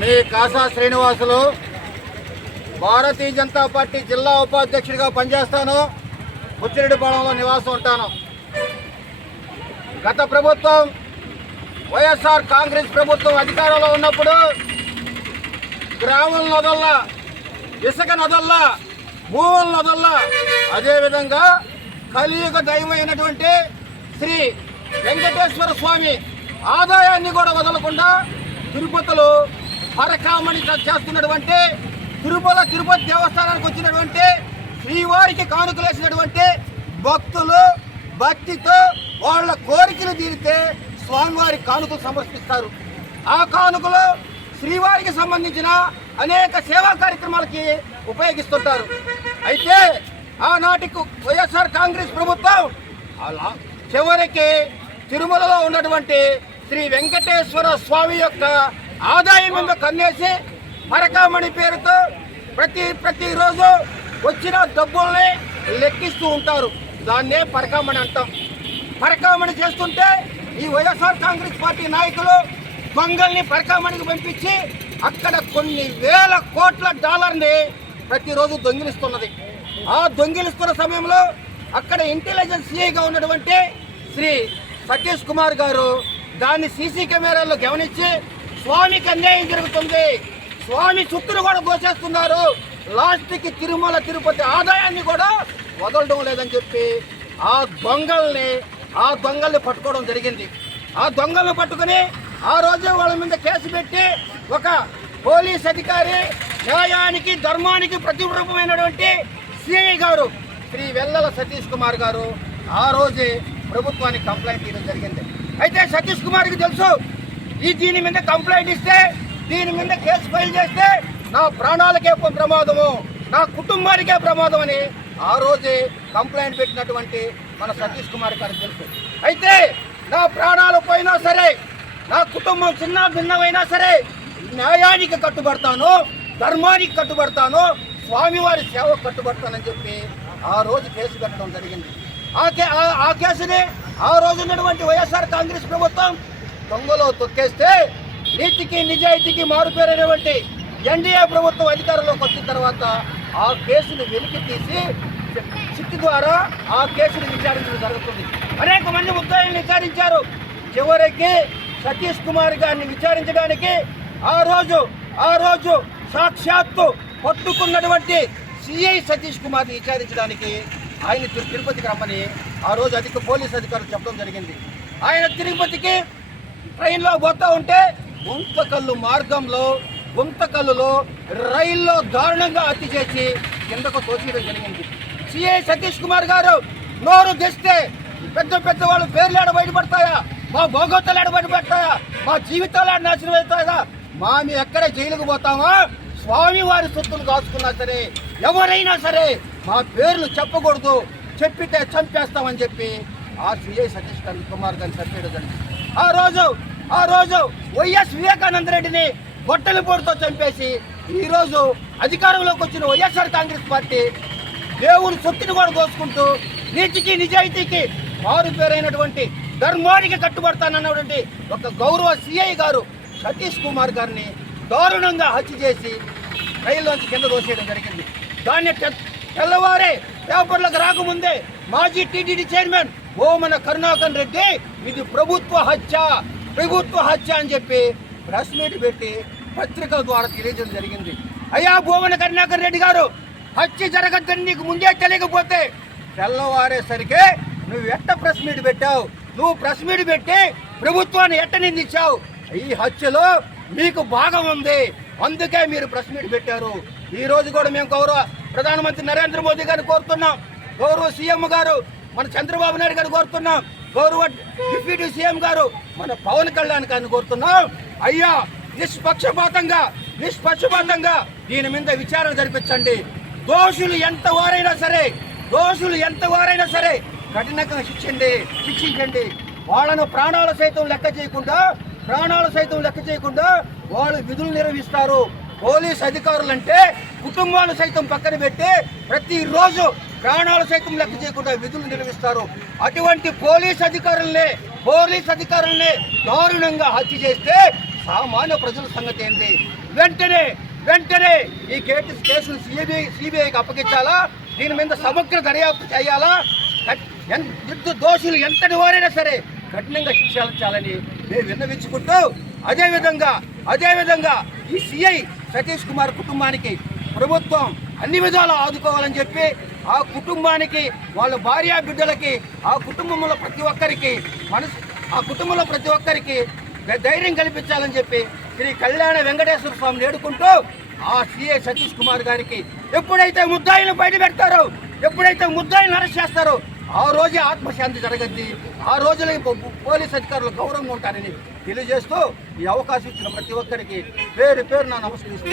మీ Kasa Srinivasulu Bharatiya Janata party జిల్లా ఉపాధ్యక్షుడిగా పనిచేస్తాను. బుచ్చిరెడ్డిపాళెంలో నివాసం ఉంటాను. గత ప్రభుత్వం వైఎస్ఆర్ కాంగ్రెస్ ప్రభుత్వం అధికారంలో ఉన్నప్పుడు గ్రామం నదల్లా, ఇసుక నదల్లా, భూముల నదల్లా, అదేవిధంగా కలియుగ దైవమైనటువంటి శ్రీ వెంకటేశ్వర స్వామి ఆదాయాన్ని కూడా వదలకుండా తిరుపతిలో పరకామణి చేస్తున్నటువంటి తిరుపతి దేవస్థానానికి వచ్చినటువంటి శ్రీవారికి కానుకలేసినటువంటి భక్తులు భక్తితో వాళ్ళ కోరికలు తీరితే స్వామివారి కానుకలు సమర్పిస్తారు. ఆ కానుకలు శ్రీవారికి సంబంధించిన అనేక సేవా కార్యక్రమాలకి ఉపయోగిస్తుంటారు. అయితే ఆనాటికి వైఎస్ఆర్ కాంగ్రెస్ ప్రభుత్వం అలా చివరికి తిరుమలలో ఉన్నటువంటి శ్రీ వెంకటేశ్వర స్వామి యొక్క ఆదాయం మీద కన్నేసి పరకామణి పేరుతో ప్రతిరోజు వచ్చిన డబ్బుల్ని లెక్కిస్తూ ఉంటారు. దాన్నే పరకామణి అంటాం. పరకామణి చేస్తుంటే ఈ వైఎస్ఆర్ కాంగ్రెస్ పార్టీ నాయకులు దొంగల్ని పరకామణికి పంపించి అక్కడ కొన్ని వేల కోట్ల డాలర్ని ప్రతిరోజు దొంగిలిస్తున్నది. ఆ దొంగిలిస్తున్న సమయంలో అక్కడ ఇంటెలిజెన్స్ సిఐగా ఉన్నటువంటి శ్రీ సతీష్ కుమార్ గారు దాన్ని సీసీ కెమెరాల్లో గమనించి స్వామికి అన్యాయం జరుగుతుంది, స్వామి చుట్టూరు కూడా దోచేస్తున్నారు, లాస్ట్కి తిరుమల తిరుపతి ఆదాయాన్ని కూడా వదలడం లేదని చెప్పి ఆ దొంగల్ని పట్టుకోవడం జరిగింది. ఆ దొంగలను పట్టుకుని ఆ రోజు వాళ్ళ మీద కేసు పెట్టి ఒక పోలీస్ అధికారి న్యాయానికి ధర్మానికి ప్రతిరూపమైనటువంటి సిఐ గారు శ్రీ వెల్లల సతీష్ కుమార్ గారు ఆ రోజే ప్రభుత్వానికి కంప్లైంట్ ఇవ్వడం జరిగింది. అయితే సతీష్ కుమార్కి తెలుసు దీని మీద కంప్లైంట్ ఇస్తే, దీని మీద కేసు ఫైల్ చేస్తే నా ప్రాణాలకే ప్రమాదము, నా కుటుంబానికే ప్రమాదం అని ఆ రోజే కంప్లైంట్ పెట్టినటువంటి మన సతీష్ కుమార్ గారికి తెలుసు. అయితే నా ప్రాణాలు పోయినా సరే, నా కుటుంబం చిన్న భిన్నమైనా సరే న్యాయానికి కట్టుబడతాను, ధర్మానికి కట్టుబడతాను, స్వామివారి సేవకు కట్టుబడతానని చెప్పి ఆ రోజు కేసు పెట్టడం జరిగింది. ఆ కేసుని ఆ రోజు ఉన్నటువంటి వైఎస్ఆర్ కాంగ్రెస్ ప్రభుత్వం దొంగలో తొక్కేస్తే నీతికి నిజాయితీకి మారుపేరైనటువంటి ఎన్డీఏ ప్రభుత్వం అధికారంలోకి వచ్చిన తర్వాత ఆ కేసును వెలికి తీసి సిట్ ద్వారా ఆ కేసును విచారించడం జరుగుతుంది. అనేక మంది ముద్దాయిల్ని విచారించారు. చివరికి సతీష్ కుమార్ గారిని విచారించడానికి ఆ రోజు సాక్షాత్తు పట్టుకున్నటువంటి సిఐ సతీష్ కుమార్ని విచారించడానికి ఆయన తిరుపతికి రమ్మని ఆ రోజు పోలీస్ అధికారులు చెప్పడం జరిగింది. ఆయన తిరుపతికి ట్రైన్లో పోతూ ఉంటే గుంతకల్లులో రైల్లో దారుణంగా హత్య చేసి కిందకు తోచేయడం జరిగింది. సిఐ సతీష్ కుమార్ గారు నోరు తెస్తే పెద్ద వాళ్ళ పేర్లు ఏడ బయటపడతాయా, మా భోగోతాలు ఏడ బయటపడతాయా, మా జీవితాలు ఏడ నాశనం అవుతాయా, మేము ఎక్కడ జైలుకు పోతామా, స్వామి వారి సొత్తులు కాచుకున్నా సరే ఎవరైనా సరే మా పేర్లు చెప్పకూడదు, చెప్పితే చంపేస్తామని చెప్పి ఆ సిఐ సతీష్ కుమార్ గారిని చంపేయడం జరిగింది. ఆ రోజు వైఎస్ వివేకానంద రెడ్డిని గొట్టెల పోటుతో చంపేసి ఈరోజు అధికారంలోకి వచ్చిన వైఎస్ఆర్ కాంగ్రెస్ పార్టీ దేవుని సొత్తుని కూడా దోచుకుంటూ నీతికి నిజాయితీకి మారు పేరైనటువంటి ధర్మానికి కట్టుబడతానన్నటువంటి ఒక గౌరవ సిఐ గారు సతీష్ కుమార్ గారిని దారుణంగా హత్య చేసి రైల్లోంచి కింద దోసేయడం జరిగింది. దాన్ని తెల్లవారే పేపర్లకు రాకముందే మాజీ టీటీడీ చైర్మన్ ఓమన కరుణాకర్ రెడ్డి ఇది ప్రభుత్వ హత్య అని చెప్పి ప్రెస్ మీట్ పెట్టి పత్రికల ద్వారా తెలియజేయడం జరిగింది. అయ్యా భూమన కరుణాకర్ రెడ్డి గారు, హత్య జరగద్దని నీకు ముందే తెలియకపోతే తెల్లవారేసరికి నువ్వు ఎట్ట ప్రెస్ మీట్ పెట్టావు, నువ్వు ప్రెస్ మీట్ పెట్టి ప్రభుత్వాన్ని ఎట్ట నిందించావు, ఈ హత్యలో మీకు భాగం ఉంది, అందుకే మీరు ప్రెస్ మీట్ పెట్టారు. ఈ రోజు కూడా మేము గౌరవ ప్రధానమంత్రి నరేంద్ర మోదీ గారిని కోరుతున్నాం, గౌరవ సీఎం గారు మన చంద్రబాబు నాయుడు గారిని కోరుతున్నాం, గౌరవ డిప్యూటీ సీఎం గారు మన పవన్ కళ్యాణ్ గారిని కోరుతున్నాం. అయ్యా నిష్పక్షపాతంగా దీని మీద విచారణ జరిపించండి. దోషులు ఎంతవారైనా సరే కఠినంగా శిక్షించండి. వాళ్ళను ప్రాణాలు సైతం లెక్క చేయకుండా వాళ్ళు విధులు నిర్వహిస్తారు. పోలీస్ అధికారులు అంటే కుటుంబాలు సైతం పక్కన పెట్టి ప్రతిరోజు ప్రాణాలు సైతం లెక్క చేయకుండా విధులు నిర్వహిస్తారు. అటువంటి పోలీస్ అధికారులనే దారుణంగా హత్య చేస్తే సామాన్య ప్రజల సంగతి ఏంటి? వెంటనే ఈ కేసును సిబిఐకి అప్పగించాలా? దీని మీద సమగ్ర దర్యాప్తు చేయాలా? దోషులు ఎంతటి వారైనా సరే కఠినంగా శిక్షించాలని మేము విన్నవించుకుంటూ, అదేవిధంగా ఈ సిఐ సతీష్ కుమార్ కుటుంబానికి ప్రభుత్వం అన్ని విధాలు ఆదుకోవాలని చెప్పి, ఆ కుటుంబానికి, వాళ్ళ భార్య బిడ్డలకి, ఆ కుటుంబంలో ప్రతి ఒక్కరికి ధైర్యం కల్పించాలని చెప్పి శ్రీ కళ్యాణ వెంకటేశ్వర స్వామిని వేడుకుంటూ, ఆ సిఐ సతీష్ కుమార్ గారికి ఎప్పుడైతే ముద్దాయిలను బయట పెడతారో, ఎప్పుడైతే ముద్దాయిలను అరెస్ట్ చేస్తారో ఆ రోజే ఆత్మశాంతి జరగద్ది. ఆ రోజులో పోలీస్ అధికారులు గౌరవంగా ఉంటారని తెలియజేస్తూ, ఈ అవకాశం ఇచ్చిన ప్రతి ఒక్కరికి పేరు నా నమస్కరిస్తూ